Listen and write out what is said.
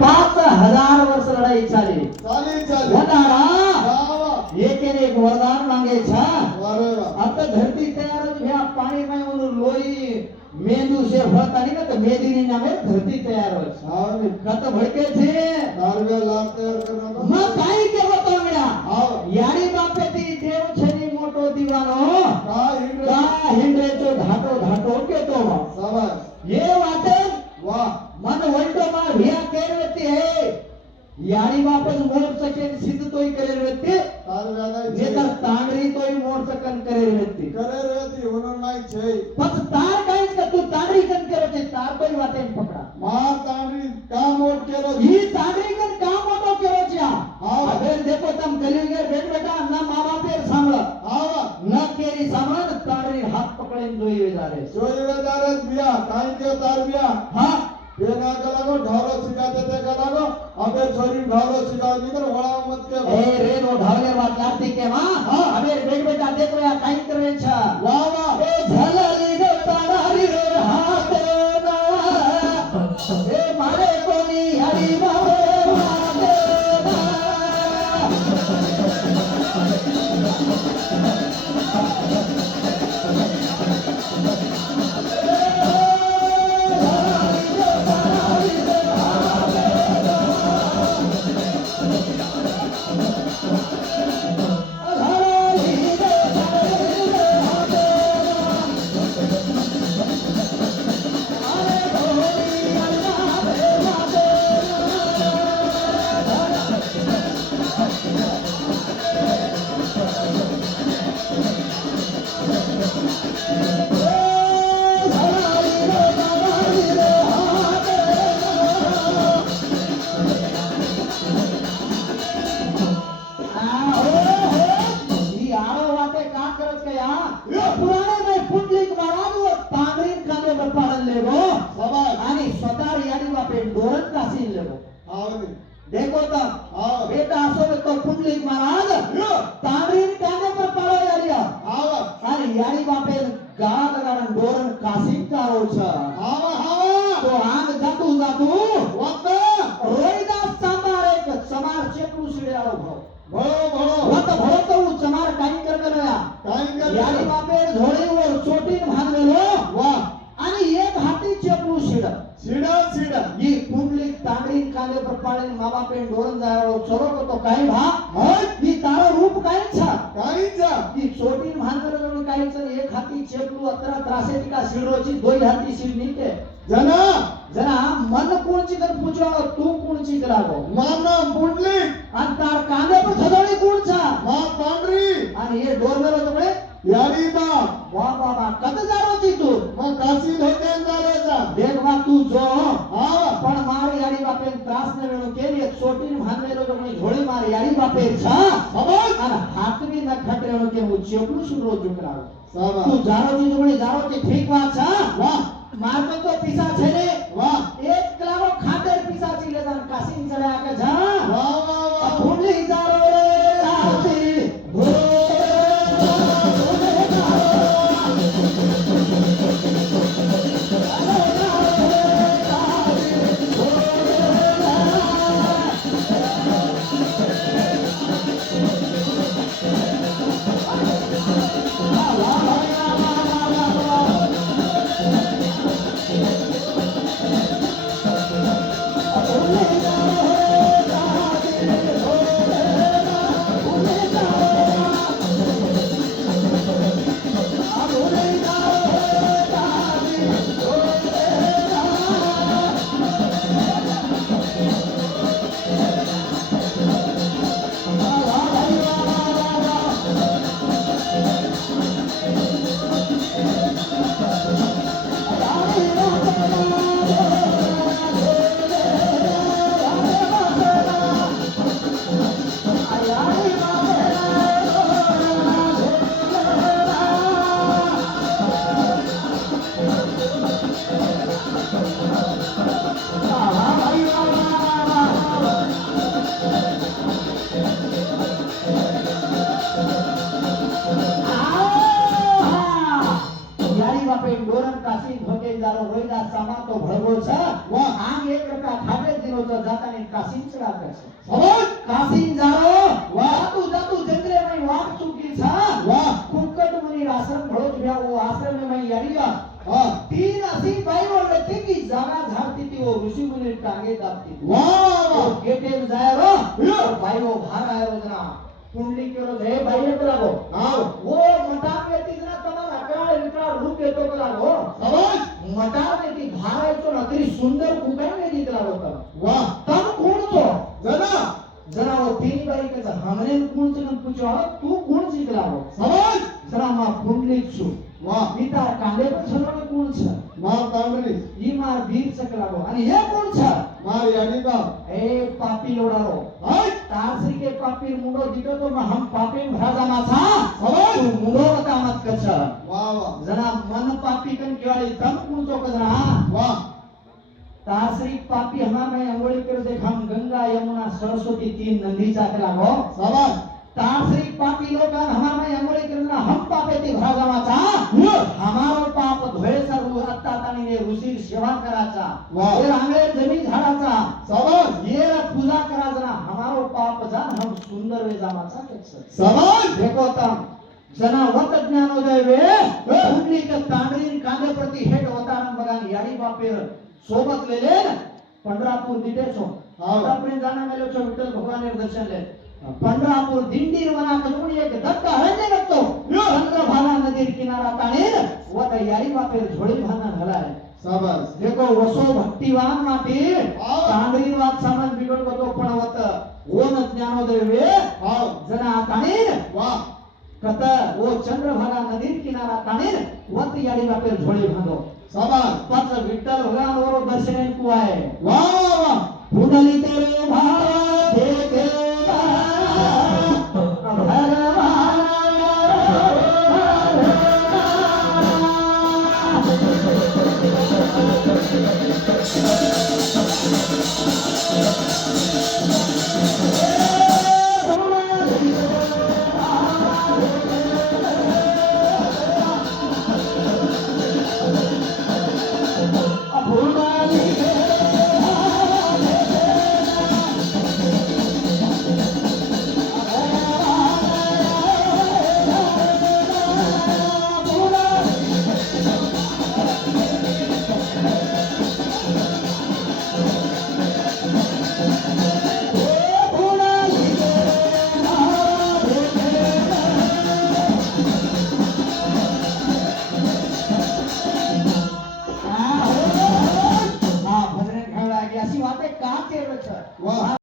5000 वर्ष लढाई चाली एक वरदान मांगे छा आता धरती तयार भ्या पाणी नाही म्हणून लोई मेंदू से फळतानी ना तर मेदिनी नामे धरती तयार होय खत भडके छे दारव्या लाभ तयार करना मग काय केलो तो मिळा याडी बापेती देव छनी मोठो दिवानो का हिंड्रेचो धाटो धाटो केतो शाबास ये वाटे वाह मन वंटो मा भिया केरवती है याडी बापच मोर चकेन सिद्ध तोय करेल व्यक्ती जे तर तांगरी तोय मोर चकन करेल व्यक्ती म्हणून नाही छे पण तार काहीच का तू तांगरी कन करते तार तोय वाटेन पकडा मार तांगरी का मोठ केलो ही तांगरी कन का मोठो केलो छा अगर देखो तम कलियुगे बेट बेटा ना माँ बापेर सांभळ न केरी सामान तांगरी हात पकडेन जोई जारे बिया काय के तार बिया हां बेना गलागो ढालो सिखाते ते गलागो अबे छोरी ढालो सिखा निकर वळा मत के ए रे नो ढाले बात लाती के मा अबे बेट बेटा देखो या काई करवे छ वाह वाह ए झलली रे ताडारी रे हाथ ना ए मारे कोनी हरी बाबे माते देखो तब बेटा असो तो पुंडलिक महाराज तांबरीन काने पर पालो यारिया अरे यारी बापे गाळा लगाडन डोरन कासिम चारो छ तो आंग जातू जातू वक्त रोहिदास चांबार एक समार चेपू सिड्याळो भळो वक्त भळो तो समार काई करगनया यारी बापे झोळीवर चोटीन भांगलेलो वाह आणि एक हाती चेपू सिड ही पुंडलिक तांबरीन काने पर पाळीन माँ बापे डोरन जायो चलो तो काई भा ही तारो रूप काईचा ही चोटीन भांगलेलो काईचा एक हाती चेपू अत्रा त्रासेती का सिडरोची दोई हाती सिड नीके जना मन कोणची कर पूछवाळो तू कोणची करावो माना पुंडलिक आणि तार कांदे पर थदोळी कोणचा मा तांबरी आणि हे डोरमेलो तकडे यारी बा वाह बाबा कत जारोची तू मग काशी धोकेन जारोचा देख बा तू जो पण मार यारी बापे त्रास न वेणो केली एक सोटीन भांगलेलो तकडे झोळी मार यारी बापे छा समज आणि हातवी न खटरेलो के मु चेपलू सुरो जुकराव साबा तू जारोची तकडे जारोची ठीक वा छा वाह मारतो तो पिसा छले वाह एक कलावो खातर पिसा चिले जान काशी चढ़ा के जा वाह वाह वाह पुंडलिक जारो रे राती हो तो जाताना काशीन चला करছে সবাই काशीन जारो वाह जातू जातू जंगले में वाक चुकी था वाह कुंकट मुनि आश्रम भरोच गया वो आश्रम में मैं यारिया हाँ तीन असी बाई और लड़के की जाना झाड़ती थी वो ऋषि मुनि टांगे दाबती थी वाह वो वाह गेटे में जाए रो या भाई वो बाहर आए रोजना कुंडली के रोज हे भाई ये लागो हाँ वो मटान येती जना तुम्हाला अकराळे विकराळ रूप येतो का लागो सबाज मटान येती भारायचो ना तरी सुंदर कुकाई में दिखला होता वाह तम कोण तो जना जरा वो तीन बाई के हमने कोण से पूछो तू कोण शिकला हो सबाज जरा मा कुंडली छु वाह पिता कांदे पण सलोने कोण छ मार तांडली ई मार वीर सकला हो आणि हे कोण छ मार यानी का ए पापी लोडारो हाय तारसी के पापी मुंडो दितो तो हम पापी भराजा माथा सबाज तू मुंडो बता मत कछ वाह वाह जरा मन पापी कन केवाली तम कोण तो कजरा वाह तारसी पापी हमार में अंगोली कर देख हम गंगा यमुना सरस्वती तीन नदी चाके लागो सबाज तारसी पापी लोग हमार में अंगोली करना हम पापे ती भराजा माथा हमारो पाप धोळे सर्व अत्ता तानी ने ऋषी सेवा कराचा वाह ये रांगळे जमीन झाडाचा सबाज ये पूजा कराजना हमारो पाप जान हम सुंदर वे जामाचा केस सबाज देखो तम जना वत ज्ञानोदय वे कुंडली के तांडरी कांदे प्रति हेड वतारम बगान याडी बापेर सोबत लेले पंढरापूर दिटेचो आपण जाना मेलो छो विठ्ठल भगवान दर्शन ले पंढरापूर दिंडीर वना कजून एक दत्त अरण्य लागतो चंद्रभागा नदीर किनारा ताणीर वत याडी बापेर झोळी भाना घालाय सबाज देखो वसो भक्तिवान माटी तांडरी वात सामान बिगड गतो पण वत ओन ज्ञानोदय वे हाँ जना ताणीर वाह कत वो चंद्रभागा नदीर किनारा ताणीर वत याडी बापेर झोळी भांगो सबाज पच विठ्ठल भगवान वरो दर्शन कुआय वाह वाह पुंडली तेरे भाव देखे